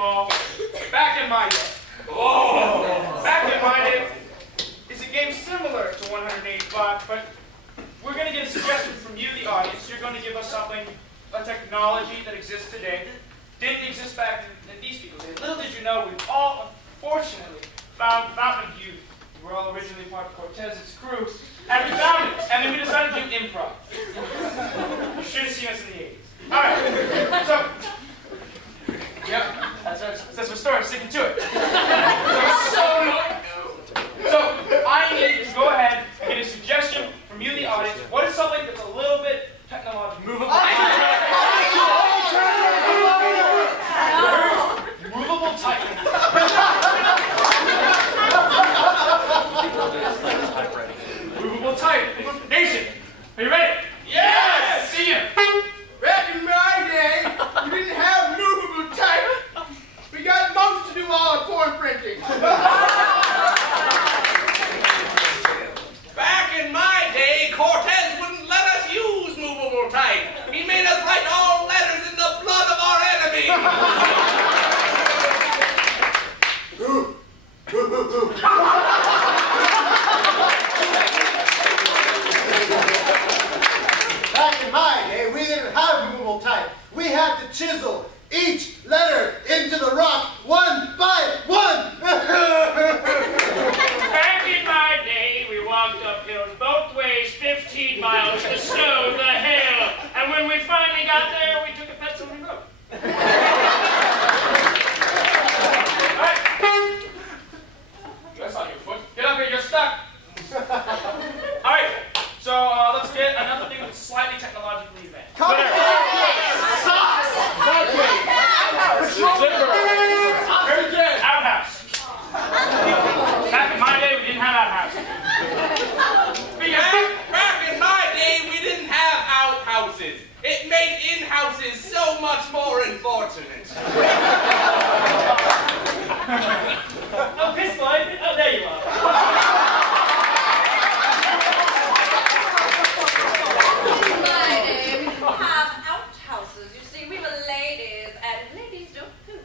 call Back in My Day. Oh. Back in My Day is a game similar to 185, but we're going to get a suggestion from you, the audience. You're going to give us something, a technology that exists today, didn't exist back in these people days. Little did you know, we've all, unfortunately, found Fountain of Youth. We were all originally part of Cortez's crew, and we found it, and then we decided to do improv. You should have seen us in the 80s. All right, so, yep, that's my story, I'm sticking to it. So, I need to go ahead and get a suggestion from you, the audience. What is something that's a little bit technologically movable? Movable type. Movable type. Nation, are you ready? Yes! See ya! Back in my day, we didn't have movable type. We got monks to do all our porn printing. Back in my day, Cortez wouldn't let us use movable type. He made us write all letters in the blood of our enemies. Back in my day, we didn't have movable type. We had to chisel each letter into the rock one by one. Back in my day, we walked up hills both ways, 15 miles, the snow, the hail, and when we finally got there, we took a pencil and wrote. Alright. That's on your foot. Get up here, you're stuck. Alright, so let's get another thing that's slightly technologically advanced. Outhouse. Back in my day, we didn't have outhouses. Back in my day, we didn't have outhouses. It made in-houses so much more unfortunate. Oh, pistol, oh, there you are. In my day, we didn't have outhouses. You see, we were ladies, and ladies don't poop.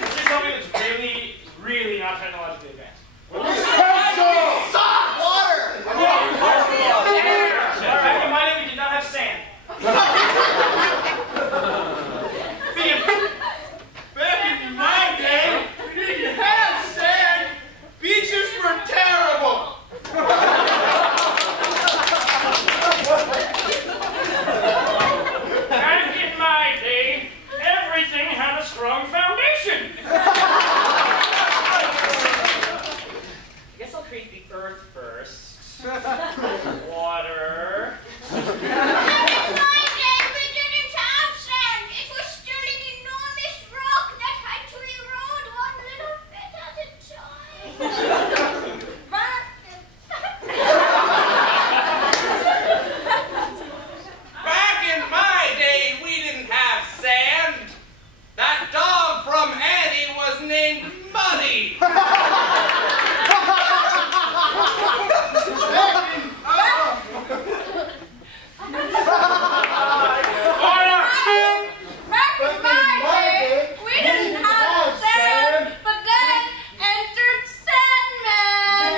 This is something that's really, really not technologically advanced. Back in my day, we did not have sand. Back in my day, we didn't have sand. Beaches were terrible. Back in my day, everything had a strong foundation. I guess I'll create the earth first. Water. Back in my day, we didn't have sand. That dog from Annie was named Muddy. Back in my day, we didn't have sand, but then entered Sandman.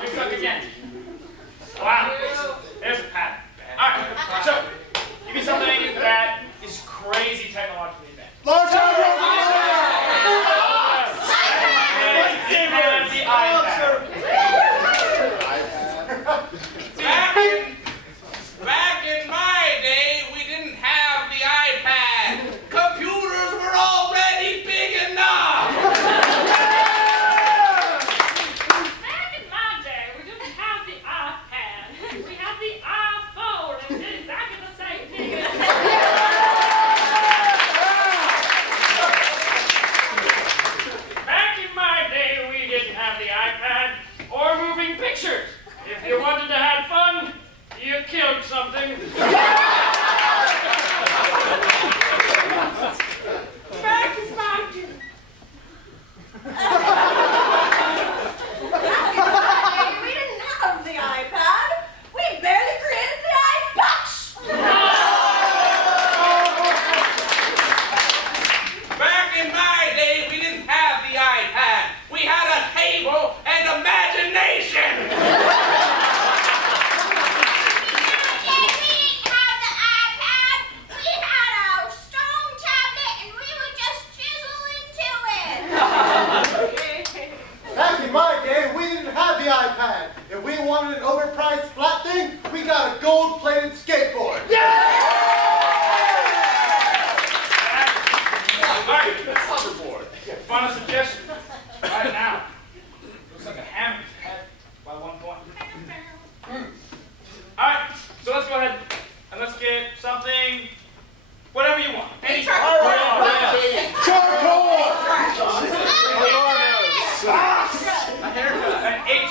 You're stuck again. Wow. There's a pattern. Alright, so give me something that is crazy technologically advanced. Large The iPad. Back in my day, we didn't have the iPad. Computers were already big enough. Back in my day, we didn't have the iPad. We had the iPhone and did exactly the same thing. Back in my day, we didn't have the iPad or moving pictures. If you wanted to have fun, you killed something. Back in my day. Back in my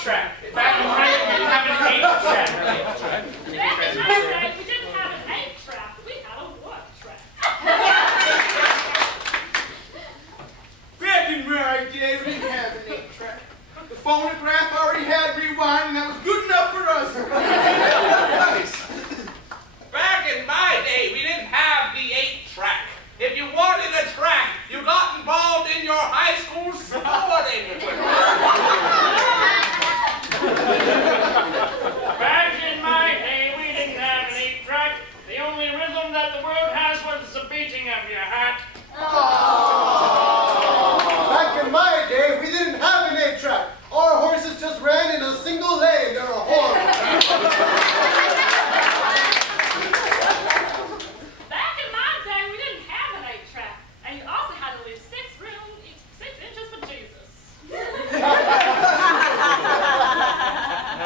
track. Back in my day, we didn't have an 8-track. Back in my day, we didn't have an 8-track. We had a 1-track. Back in my day, we didn't have an 8-track. The phonograph already had rewind, and that was good enough for us. Back in my day, we didn't have the 8-track. If you wanted a track, you got involved in your high school sporting. Back in my day, we didn't have an 8-track. The only rhythm that the world has was the beating of your heart. Back in my day, we didn't have an 8-track. Our horses just ran in a single lane. They're a horse. Back in my day, we didn't have an 8-track. And you also had to leave 6 inches for Jesus.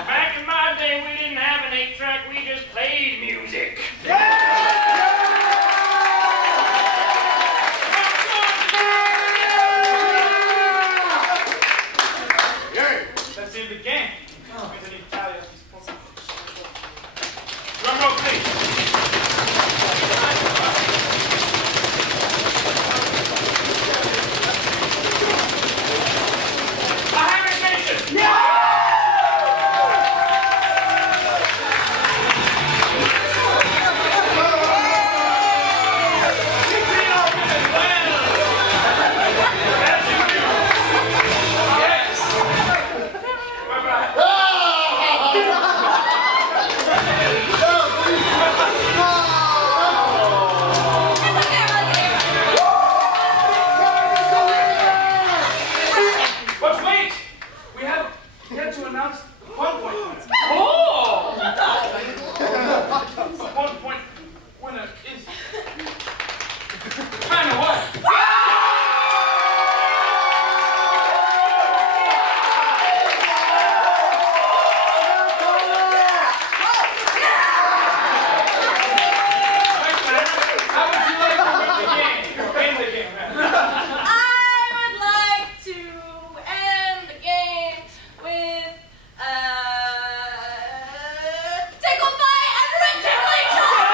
Back in my day, we didn't have an 8-track. We just played music. That's the end of the game. Drum roll, please. Improv Nation. But wait! We have yet to announce 1 point winner. Oh! 1 point winner is kind of what? How would you like to win the game? Win the game, man. I would like to end the game with tickle fight, everyone tickle each other!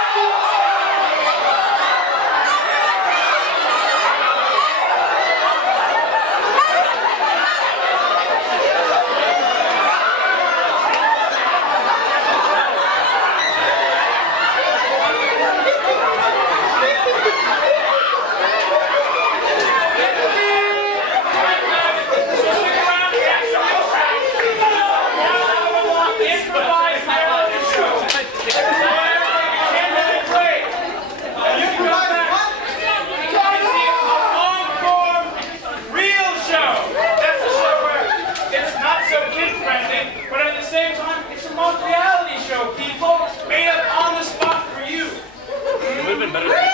Reality show, people, made up on the spot for you. It would have been better than